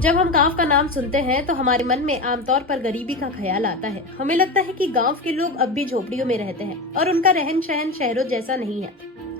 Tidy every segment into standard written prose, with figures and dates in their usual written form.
जब हम गांव का नाम सुनते हैं तो हमारे मन में आमतौर पर गरीबी का ख्याल आता है। हमें लगता है कि गांव के लोग अब भी झोपड़ियों में रहते हैं और उनका रहन सहन शहरों जैसा नहीं है।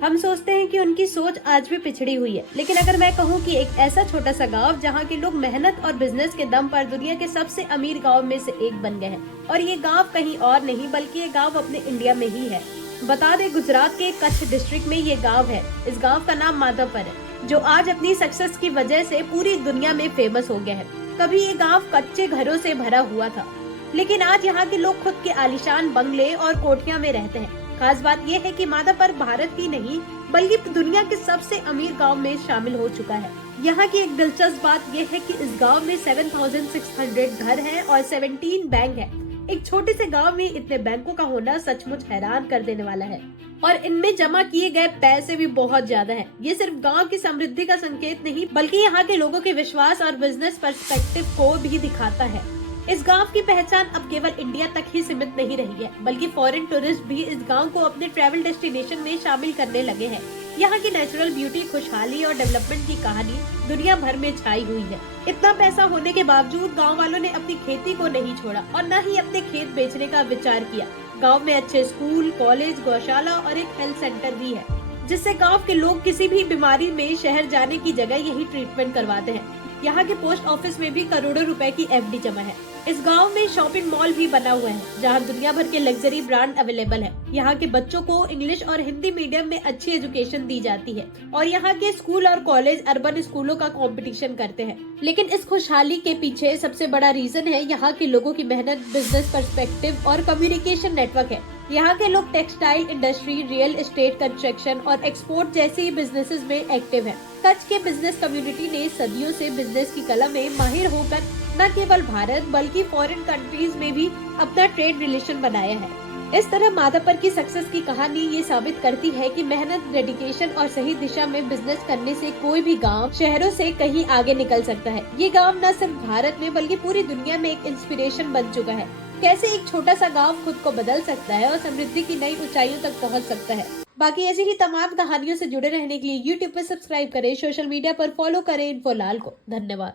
हम सोचते हैं कि उनकी सोच आज भी पिछड़ी हुई है। लेकिन अगर मैं कहूँ कि एक ऐसा छोटा सा गांव जहाँ के लोग मेहनत और बिजनेस के दम पर दुनिया के सबसे अमीर गाँव में से एक बन गए हैं, और ये गाँव कहीं और नहीं बल्कि ये गाँव अपने इंडिया में ही है। बता दें, गुजरात के कच्छ डिस्ट्रिक्ट में ये गाँव है। इस गाँव का नाम माधवपुर है, जो आज अपनी सक्सेस की वजह से पूरी दुनिया में फेमस हो गया है। कभी ये गांव कच्चे घरों से भरा हुआ था, लेकिन आज यहाँ के लोग खुद के आलीशान बंगले और कोठियां में रहते हैं। खास बात यह है कि माधवपुर भारत की नहीं बल्कि दुनिया के सबसे अमीर गांव में शामिल हो चुका है। यहाँ की एक दिलचस्प बात यह है कि इस गांव में 7,600 घर हैं और 17 बैंक है। एक छोटे से गांव में इतने बैंकों का होना सचमुच हैरान कर देने वाला है, और इनमें जमा किए गए पैसे भी बहुत ज्यादा हैं। ये सिर्फ गांव की समृद्धि का संकेत नहीं बल्कि यहाँ के लोगों के विश्वास और बिजनेस पर्सपेक्टिव को भी दिखाता है। इस गांव की पहचान अब केवल इंडिया तक ही सीमित नहीं रही है, बल्कि फॉरेन टूरिस्ट भी इस गांव को अपने ट्रैवल डेस्टिनेशन में शामिल करने लगे हैं। यहाँ की नेचुरल ब्यूटी, खुशहाली और डेवलपमेंट की कहानी दुनिया भर में छाई हुई है। इतना पैसा होने के बावजूद गांव वालों ने अपनी खेती को नहीं छोड़ा और न ही अपने खेत बेचने का विचार किया। गांव में अच्छे स्कूल, कॉलेज, गौशाला और एक हेल्थ सेंटर भी है, जिससे गांव के लोग किसी भी बीमारी में शहर जाने की जगह यही ट्रीटमेंट करवाते हैं। यहाँ के पोस्ट ऑफिस में भी करोड़ों रुपए की एफडी जमा है। इस गांव में शॉपिंग मॉल भी बना हुआ है, जहाँ दुनिया भर के लग्जरी ब्रांड अवेलेबल है। यहाँ के बच्चों को इंग्लिश और हिंदी मीडियम में अच्छी एजुकेशन दी जाती है, और यहाँ के स्कूल और कॉलेज अर्बन स्कूलों का कंपटीशन करते हैं। लेकिन इस खुशहाली के पीछे सबसे बड़ा रीजन है यहाँ के लोगों की मेहनत, बिजनेस पर्सपेक्टिव और कम्युनिकेशन नेटवर्क है। यहाँ के लोग textile industry, real estate, construction और एक्सपोर्ट जैसी बिजनेसेस में एक्टिव हैं। कच्छ के बिजनेस कम्युनिटी ने सदियों से बिजनेस की कला में माहिर होकर न केवल भारत बल्कि फॉरेन कंट्रीज में भी अपना ट्रेड रिलेशन बनाया है। इस तरह माधवपुर की सक्सेस की कहानी ये साबित करती है कि मेहनत, डेडिकेशन और सही दिशा में बिजनेस करने से कोई भी गांव शहरों से कहीं आगे निकल सकता है। ये गांव न सिर्फ भारत में बल्कि पूरी दुनिया में एक इंस्पिरेशन बन चुका है। कैसे एक छोटा सा गांव खुद को बदल सकता है और समृद्धि की नई ऊंचाइयों तक पहुंच सकता है। बाकी ऐसी ही तमाम कहानियों से जुड़े रहने के लिए YouTube पर सब्सक्राइब करें, सोशल मीडिया पर फॉलो करें इन्फोलाल को। धन्यवाद।